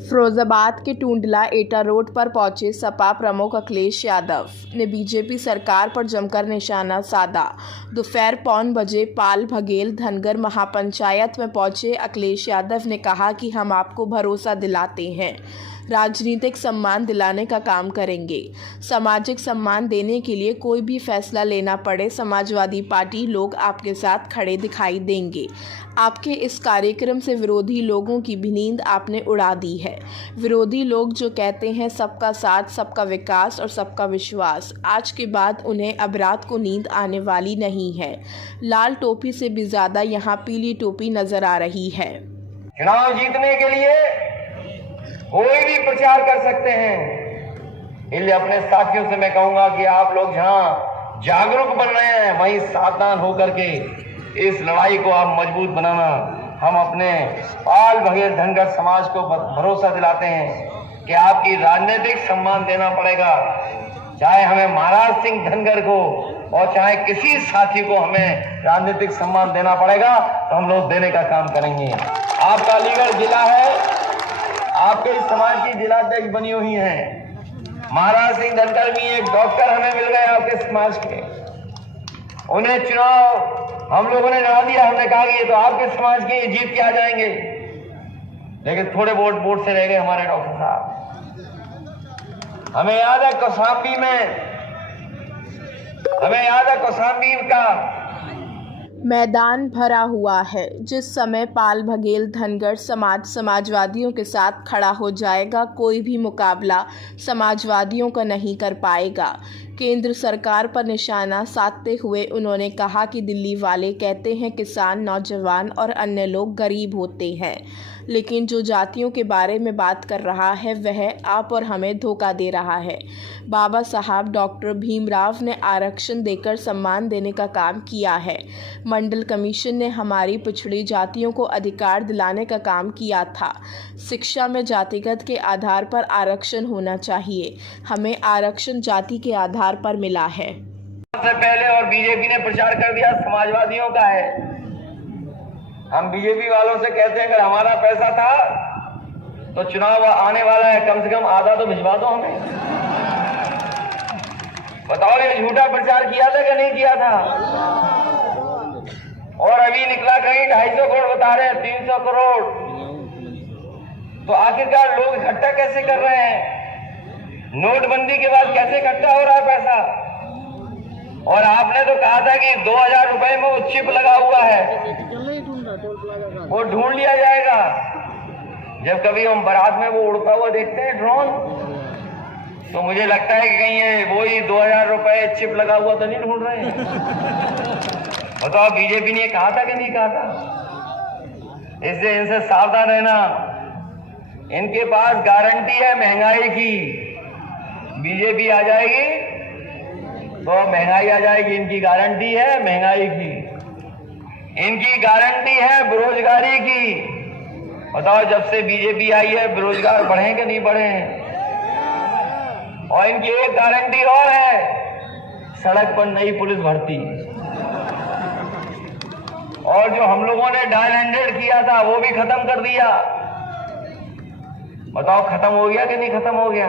फिरोजाबाद के टूंडला एटा रोड पर पहुंचे सपा प्रमुख अखिलेश यादव ने बीजेपी सरकार पर जमकर निशाना साधा। दोपहर 1:15 बजे पाल बघेल धनगर महापंचायत में पहुंचे अखिलेश यादव ने कहा कि हम आपको भरोसा दिलाते हैं, राजनीतिक सम्मान दिलाने का काम करेंगे। सामाजिक सम्मान देने के लिए कोई भी फैसला लेना पड़े, समाजवादी पार्टी लोग आपके साथ खड़े दिखाई देंगे। आपके इस कार्यक्रम से विरोधी लोगों की भी नींद आपने उड़ा दी है। विरोधी लोग जो कहते हैं सबका साथ, सबका विकास और सबका विश्वास, आज के बाद उन्हें अब रात को नींद आने वाली नहीं है। लाल टोपी से भी ज्यादा यहाँ पीली टोपी नजर आ रही है। चुनाव जीतने के लिए कोई भी प्रचार कर सकते हैं, इसलिए अपने साथियों से मैं कहूंगा कि आप लोग जहां जागरूक बन रहे हैं वहीं सावधान होकर के इस लड़ाई को आप मजबूत बनाना। हम अपने पाल बघेल धनगर समाज को भरोसा दिलाते हैं कि आपकी राजनीतिक सम्मान देना पड़ेगा, चाहे हमें महाराज सिंह धनगर को और चाहे किसी साथी को हमें राजनीतिक सम्मान देना पड़ेगा, तो हम लोग देने का काम करेंगे। आपका अलीगढ़ जिला है, आपके इस समाज की जिलाध्यक्ष बनी हुई हैं। महाराज सिंह धनगर भी एक डॉक्टर हमें मिल गए आपके समाज के, उन्हें चुनाव हम लोगों ने लड़ा दिया। हमने कहा कि ये तो आपके समाज के जीत के आ जाएंगे, लेकिन थोड़े वोट से रह गए हमारे डॉक्टर साहब। हमें याद है कौशाम्बी का मैदान भरा हुआ है। जिस समय पाल बघेल धनगर समाजवादियों के साथ खड़ा हो जाएगा, कोई भी मुकाबला समाजवादियों का नहीं कर पाएगा। केंद्र सरकार पर निशाना साधते हुए उन्होंने कहा कि दिल्ली वाले कहते हैं किसान, नौजवान और अन्य लोग गरीब होते हैं, लेकिन जो जातियों के बारे में बात कर रहा है वह आप और हमें धोखा दे रहा है। बाबा साहब डॉक्टर भीमराव ने आरक्षण देकर सम्मान देने का काम किया है। मंडल कमीशन ने हमारी पिछड़ी जातियों को अधिकार दिलाने का काम किया था। शिक्षा में जातिगत के आधार पर आरक्षण होना चाहिए। हमें आरक्षण जाति के आधार पर मिला है। सबसे पहले और बीजेपी ने प्रचार कर दिया समाजवादियों का है। हम बीजेपी वालों से कहते हैं अगर हमारा पैसा था तो चुनाव आने वाला है, कम से कम आधा तो भिजवा दो हमें। बताओ ये झूठा प्रचार किया था कि नहीं किया था? और अभी निकला कहीं 250 करोड़ बता रहे हैं, 300 करोड़। तो आखिरकार लोग इकट्ठा कैसे कर रहे हैं? नोटबंदी के बाद कैसे इकट्ठा हो रहा है पैसा? और आपने तो कहा था कि 2000 रुपए में वो चिप लगा हुआ है, वो ढूंढ लिया जाएगा। जब कभी हम बारात में वो उड़ता हुआ देखते हैं ड्रोन, तो मुझे लगता है कि कहीं ये वही 2000 रुपए चिप लगा हुआ तो नहीं ढूंढ रहे हैं। बताओ बीजेपी ने कहा था कि नहीं कहा था? इससे इनसे सावधान रहना। इनके पास गारंटी है महंगाई की। बीजेपी आ जाएगी तो महंगाई आ जाएगी। इनकी गारंटी है महंगाई की, इनकी गारंटी है बेरोजगारी की। बताओ जब से बीजेपी आई है बेरोजगार बढ़े कि नहीं बढ़े हैं? और इनकी एक गारंटी और है, सड़क पर नई पुलिस भर्ती। और जो हम लोगों ने डायल 100 किया था वो भी खत्म कर दिया। बताओ खत्म हो गया कि नहीं खत्म हो गया?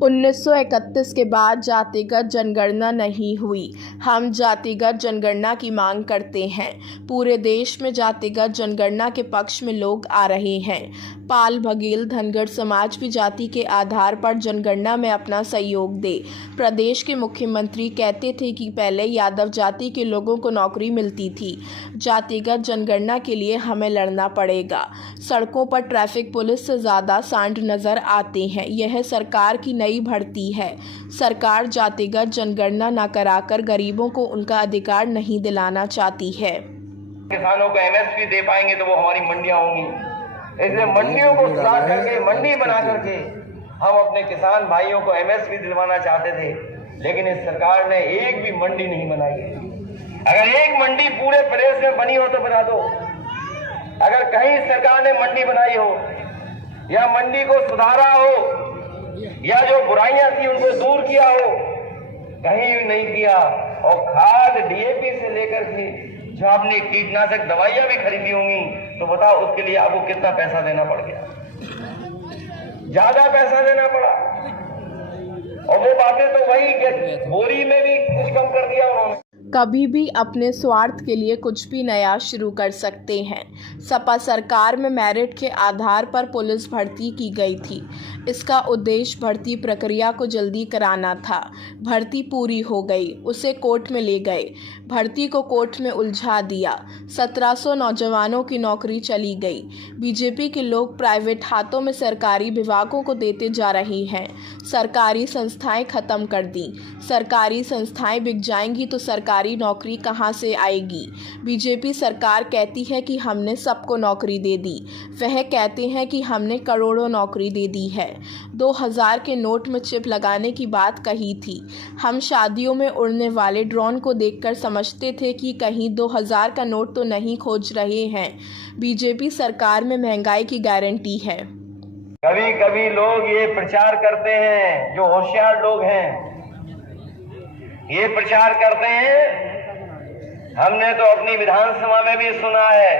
1931 के बाद जातिगत जनगणना नहीं हुई। हम जातिगत जनगणना की मांग करते हैं। पूरे देश में जातिगत जनगणना के पक्ष में लोग आ रहे हैं। पाल बघेल धनगर समाज भी जाति के आधार पर जनगणना में अपना सहयोग दे। प्रदेश के मुख्यमंत्री कहते थे कि पहले यादव जाति के लोगों को नौकरी मिलती थी। जातिगत जनगणना के लिए हमें लड़ना पड़ेगा। सड़कों पर ट्रैफिक पुलिस से ज़्यादा सांड नजर आते हैं। यह सरकार की नई भर्ती है। सरकार जातिगत जनगणना न कराकर गरीबों को उनका अधिकार नहीं दिलाना चाहती है। किसानों को एमएसपी दे पाएंगे तो वो हमारी मंडियां होंगी। इसलिए मंडियों को सुधार करके, मंडी बना करके हम अपने किसान भाइयों को एमएसपी दिलवाना चाहते थे, लेकिन इस सरकार ने एक भी मंडी नहीं बनाई। अगर एक मंडी पूरे प्रदेश में बनी हो तो बता दो। अगर कहीं सरकार ने मंडी बनाई हो या मंडी को सुधारा हो या जो बुराइयां थी उनको दूर किया हो, कहीं भी नहीं किया। और खाद डीएपी से लेकर के जो आपने कीटनाशक दवाइयां भी खरीदी होंगी, तो बताओ उसके लिए आपको कितना पैसा देना पड़ गया? ज्यादा पैसा देना पड़ा। और वो बातें तो वही कि बोरी में भी कुछ कम कर दिया उन्होंने। कभी भी अपने स्वार्थ के लिए कुछ भी नया शुरू कर सकते हैं। सपा सरकार में मेरिट के आधार पर पुलिस भर्ती की गई थी। इसका उद्देश्य भर्ती प्रक्रिया को जल्दी कराना था। भर्ती पूरी हो गई, उसे कोर्ट में ले गए, भर्ती को कोर्ट में उलझा दिया। 1700 नौजवानों की नौकरी चली गई। बीजेपी के लोग प्राइवेट हाथों में सरकारी विभागों को देते जा रही हैं। सरकारी संस्थाएं खत्म कर दी। सरकारी संस्थाएं बिक जाएंगी तो सरकारी नौकरी कहां से आएगी? बीजेपी सरकार कहती है कि हमने सबको नौकरी दे दी। वह कहते हैं कि हमने करोड़ों नौकरी दे दी है। 2000 के नोट में चिप लगाने की बात कही थी। हम शादियों में उड़ने वाले ड्रोन को देखकर समझते थे कि कहीं 2000 का नोट तो नहीं खोज रहे हैं। बीजेपी सरकार में महंगाई की गारंटी है। कभी कभी लोग ये प्रचार करते हैं, जो होशियार लोग हैं ये प्रचार करते हैं, हमने तो अपनी विधानसभा में भी सुना है,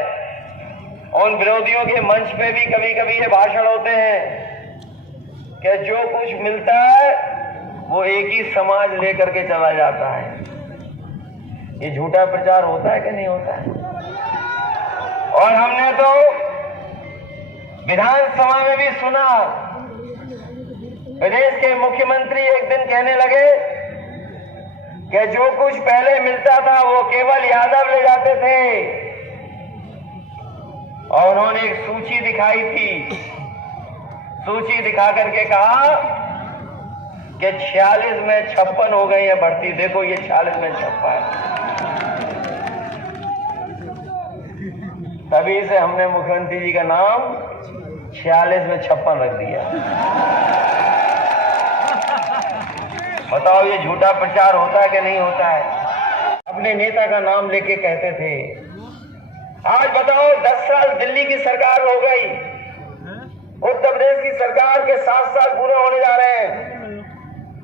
उन विरोधियों के मंच पे भी कभी कभी ये भाषण होते हैं कि जो कुछ मिलता है वो एक ही समाज लेकर के चला जाता है। ये झूठा प्रचार होता है कि नहीं होता है? और हमने तो विधानसभा में भी सुना, प्रदेश के मुख्यमंत्री एक दिन कहने लगे कि जो कुछ पहले मिलता था वो केवल यादव ले जाते थे। और उन्होंने एक सूची दिखाई थी, सूची दिखा करके कहा कि 46 में 56 हो गई है भर्ती। देखो ये 46 में 56। तभी से हमने मुख्यमंत्री जी का नाम 46 में 56 रख दिया। बताओ ये झूठा प्रचार होता है कि नहीं होता है? अपने नेता का नाम लेके कहते थे। आज बताओ 10 साल दिल्ली की सरकार हो गई, उत्तर प्रदेश की सरकार के 7 साल पूरे होने जा रहे हैं।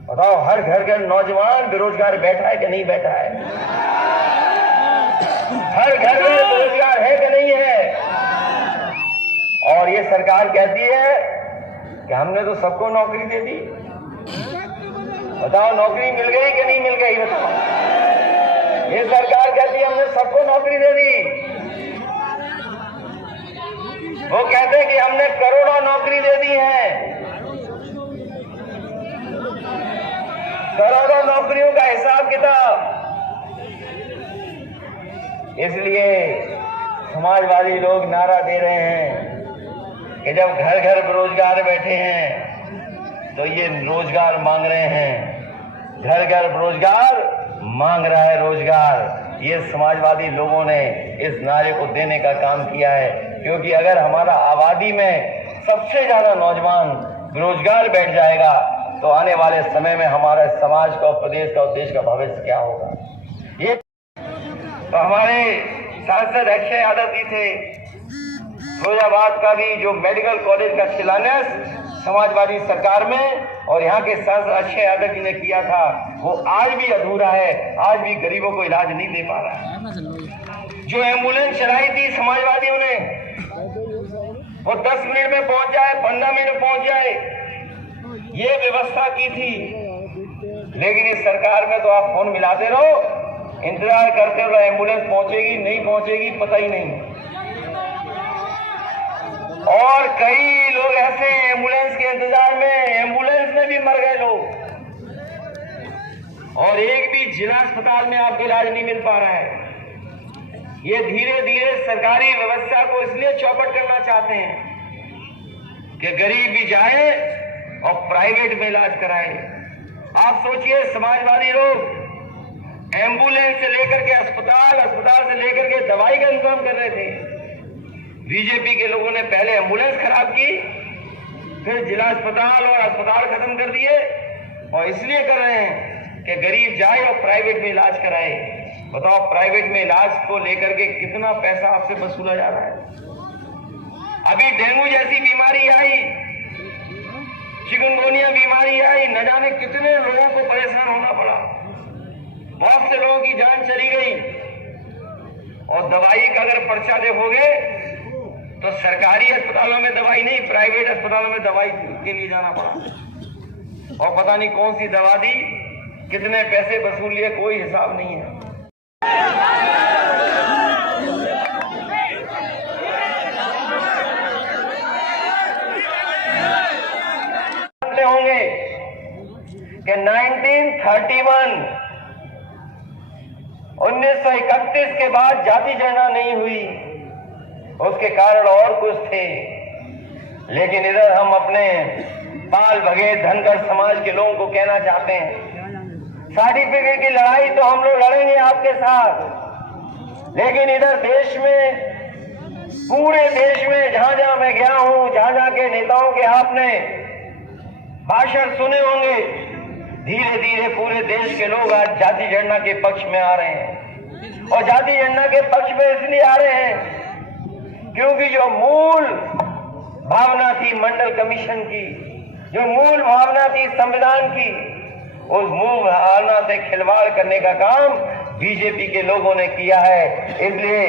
बताओ हर घर का नौजवान बेरोजगार बैठा है कि नहीं बैठा है? हर घर में बेरोजगार है कि नहीं है? और ये सरकार कहती है कि हमने तो सबको नौकरी दे दी। बताओ नौकरी मिल गई कि नहीं मिल गई? बताओ। ये सरकार कहती है हमने सबको नौकरी दे दी। वो कहते हैं कि हमने करोड़ों नौकरी दे दी है। करोड़ों नौकरियों का हिसाब किताब। इसलिए समाजवादी लोग नारा दे रहे हैं कि जब घर घर बेरोजगार बैठे हैं तो ये रोजगार मांग रहे हैं। घर घर बेरोजगार मांग रहा है रोजगार। ये समाजवादी लोगों ने इस नारे को देने का काम किया है, क्योंकि अगर हमारा आबादी में सबसे ज्यादा नौजवान बेरोजगार बैठ जाएगा तो आने वाले समय में हमारे समाज का, प्रदेश का और देश का भविष्य क्या होगा? ये तो हमारे सांसद अक्षय यादव जी थे। फिरोजाबाद का भी जो मेडिकल कॉलेज का शिलान्यास समाजवादी सरकार में और यहाँ के सांसद अक्षय यादव जी ने किया था, वो आज भी अधूरा है। आज भी गरीबों को इलाज नहीं दे पा रहा है। जो एम्बुलेंस चलाई थी समाजवादियों ने, वो 10 मिनट में पहुंच जाए, 15 मिनट में पहुंच जाए, ये व्यवस्था की थी। लेकिन इस सरकार में तो आप फोन मिलाते रहो, इंतजार करते रहो, एम्बुलेंस पहुंचेगी नहीं पहुंचेगी पता ही नहीं। और कई लोग ऐसे एम्बुलेंस के इंतजार में, एम्बुलेंस में भी मर गए लोग, और एक भी जिला अस्पताल में आपको इलाज नहीं मिल पा रहा है। ये धीरे धीरे सरकारी व्यवस्था को इसलिए चौपट करना चाहते हैं कि गरीब भी जाए और प्राइवेट में इलाज कराए। आप सोचिए, समाजवादी लोग एम्बुलेंस से लेकर के अस्पताल, अस्पताल से लेकर के दवाई का इंतजाम कर रहे थे। बीजेपी के लोगों ने पहले एम्बुलेंस खराब की, फिर जिला अस्पताल और अस्पताल खत्म कर दिए, और इसलिए कर रहे हैं कि गरीब जाए और प्राइवेट में इलाज कराए। बताओ प्राइवेट में इलाज को लेकर के कितना पैसा आपसे वसूला जा रहा है। अभी डेंगू जैसी बीमारी आई, चिकनगुनिया बीमारी आई, न जाने कितने लोगों को परेशान होना पड़ा, बहुत से लोगों की जान चली गई। और दवाई का अगर पर्चा देखोगे तो सरकारी अस्पतालों में दवाई नहीं, प्राइवेट अस्पतालों में दवाई के लिए जाना पड़ा, और पता नहीं कौन सी दवा दी, कितने पैसे वसूल लिए, कोई हिसाब नहीं है। जानते होंगे कि 1931 के बाद जाति गणना नहीं हुई, उसके कारण और कुछ थे, लेकिन इधर हम अपने पाल भगेल धनगर समाज के लोगों को कहना चाहते हैं, सर्टिफिकेट की लड़ाई तो हम लोग लड़ेंगे आपके साथ, लेकिन इधर देश में, पूरे देश में जहां जहां मैं गया हूं, जहां जहां के नेताओं के आपने भाषण सुने होंगे, धीरे धीरे पूरे देश के लोग आज जाति गणना के पक्ष में आ रहे हैं। और जाति गणना के पक्ष में इसलिए आ रहे हैं क्योंकि जो मूल भावना थी मंडल कमीशन की, जो मूल भावना थी संविधान की, उस मूल भावना से खिलवाड़ करने का काम बीजेपी के लोगों ने किया है। इसलिए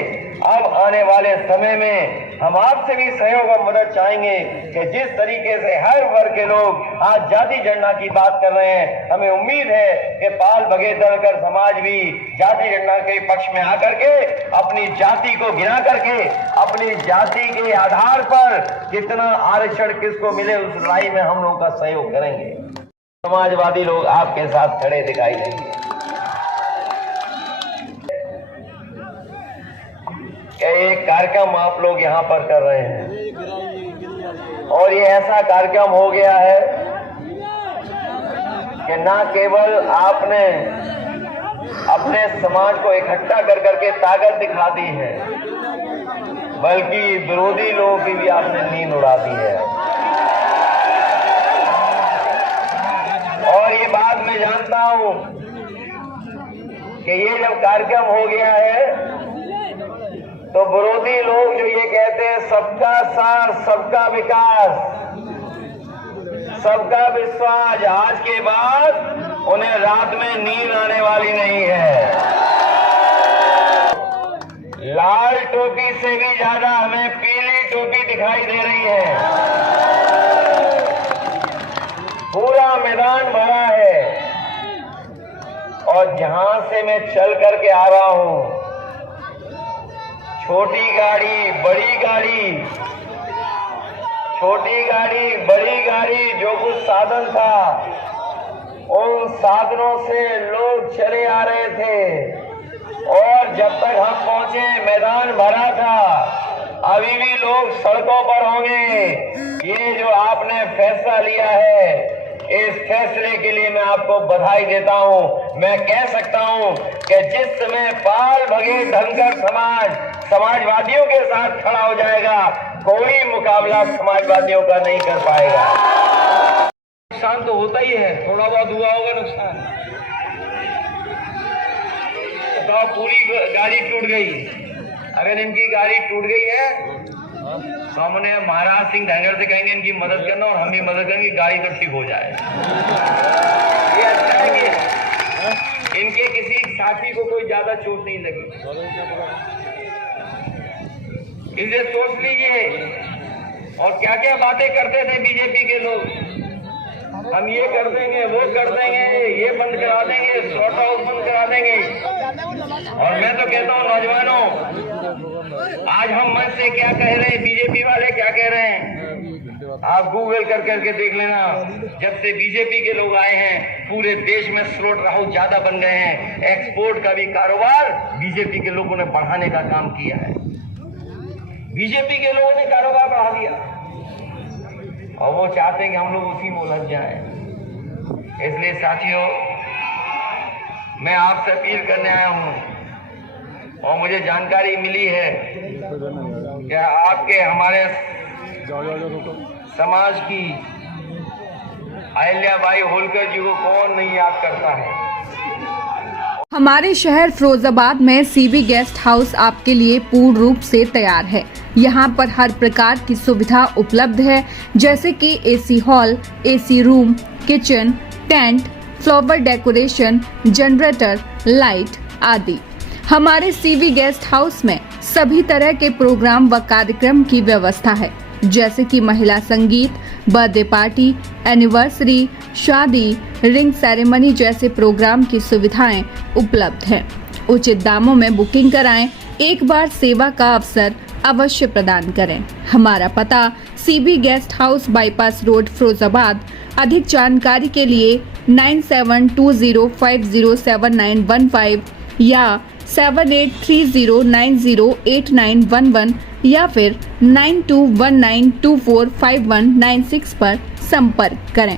अब आने वाले समय में हम आपसे भी सहयोग और मदद चाहेंगे कि जिस तरीके से हर वर्ग के लोग आज जाति गणना की बात कर रहे हैं, हमें उम्मीद है कि पाल भगेल धनगर समाज भी जाति गणना के पक्ष में आकर के अपनी जाति को गिना करके अपनी जाति के आधार पर कितना आरक्षण किसको मिले उस लड़ाई में हम लोग का सहयोग करेंगे। समाजवादी लोग आपके साथ खड़े दिखाई देंगे। एक कार्यक्रम आप लोग यहाँ पर कर रहे हैं और ये ऐसा कार्यक्रम हो गया है कि ना केवल आपने अपने समाज को इकट्ठा कर करके ताकत दिखा दी है, बल्कि विरोधी लोगों की भी आपने नींद उड़ा दी है। और ये बात मैं जानता हूं कि ये जब कार्यक्रम हो गया है तो विरोधी लोग जो ये कहते हैं सबका साथ, सबका विकास, सबका विश्वास, आज के बाद उन्हें रात में नींद आने वाली नहीं है। लाल टोपी से भी ज्यादा हमें पीली टोपी दिखाई दे रही है। पूरा मैदान भरा है और जहां से मैं चल करके आ रहा हूं, छोटी गाड़ी, बड़ी गाड़ी, छोटी गाड़ी, बड़ी गाड़ी, जो कुछ साधन था, उन साधनों से लोग चले आ रहे थे और जब तक हम पहुंचे मैदान भरा था। अभी भी लोग सड़कों पर होंगे। ये जो आपने फैसला लिया है, इस फैसले के लिए मैं आपको बधाई देता हूं। मैं कह सकता हूं कि जिस समय पाल भगेल धनगर समाज समाजवादियों के साथ खड़ा हो जाएगा, कोई मुकाबला समाजवादियों का नहीं कर पाएगा। नुकसान तो होता ही है, थोड़ा बहुत हुआ होगा नुकसान। तो पूरी गाड़ी टूट गई, अगर इनकी गाड़ी टूट गई है तो हमने महाराज सिंह धनगर से कहेंगे इनकी मदद करना और हम भी मदद करेंगे, गाड़ी तो ठीक हो जाए। ये अच्छा है कि इनके किसी साथी को कोई ज्यादा चोट नहीं लगी, इसे सोच लीजिए। और क्या क्या बातें करते थे बीजेपी के लोग, हम ये कर देंगे, वो कर देंगे, ये बंद करा देंगे, शॉर्ट हाउस बंद करा देंगे। और मैं तो कहता हूँ नौजवानों, आज हम मंच से क्या कह रहे हैं, बीजेपी वाले क्या कह रहे हैं, आप गूगल कर करके देख लेना। जब से बीजेपी के लोग आए हैं, पूरे देश में स्लॉट हाउस ज्यादा बन गए हैं। एक्सपोर्ट का भी कारोबार बीजेपी के लोगों ने बढ़ाने का काम किया है। बीजेपी के लोगों ने कारोबार बढ़ा दिया और वो चाहते हैं कि हम लोग उसी में उलझ जाएं। इसलिए साथियों, मैं आपसे अपील करने आया हूं और मुझे जानकारी मिली है कि आपके हमारे समाज की अहिल्याबाई होलकर जी को कौन नहीं याद करता है। हमारे शहर फिरोजाबाद में सीबी गेस्ट हाउस आपके लिए पूर्ण रूप से तैयार है। यहाँ पर हर प्रकार की सुविधा उपलब्ध है, जैसे कि AC hall, AC room, kitchen, tent, flower decoration, generator, light आदि। हमारे सीवी गेस्ट हाउस में सभी तरह के प्रोग्राम व कार्यक्रम की व्यवस्था है, जैसे कि महिला संगीत, बर्थडे पार्टी, एनिवर्सरी, शादी, रिंग सेरेमनी जैसे प्रोग्राम की सुविधाएं उपलब्ध हैं। उचित दामों में बुकिंग कराएं, एक बार सेवा का अवसर अवश्य प्रदान करें। हमारा पता CB guest house, bypass road, Firozabad. अधिक जानकारी के लिए 9720507915 या 7830908911 या फिर 9219245196 पर संपर्क करें।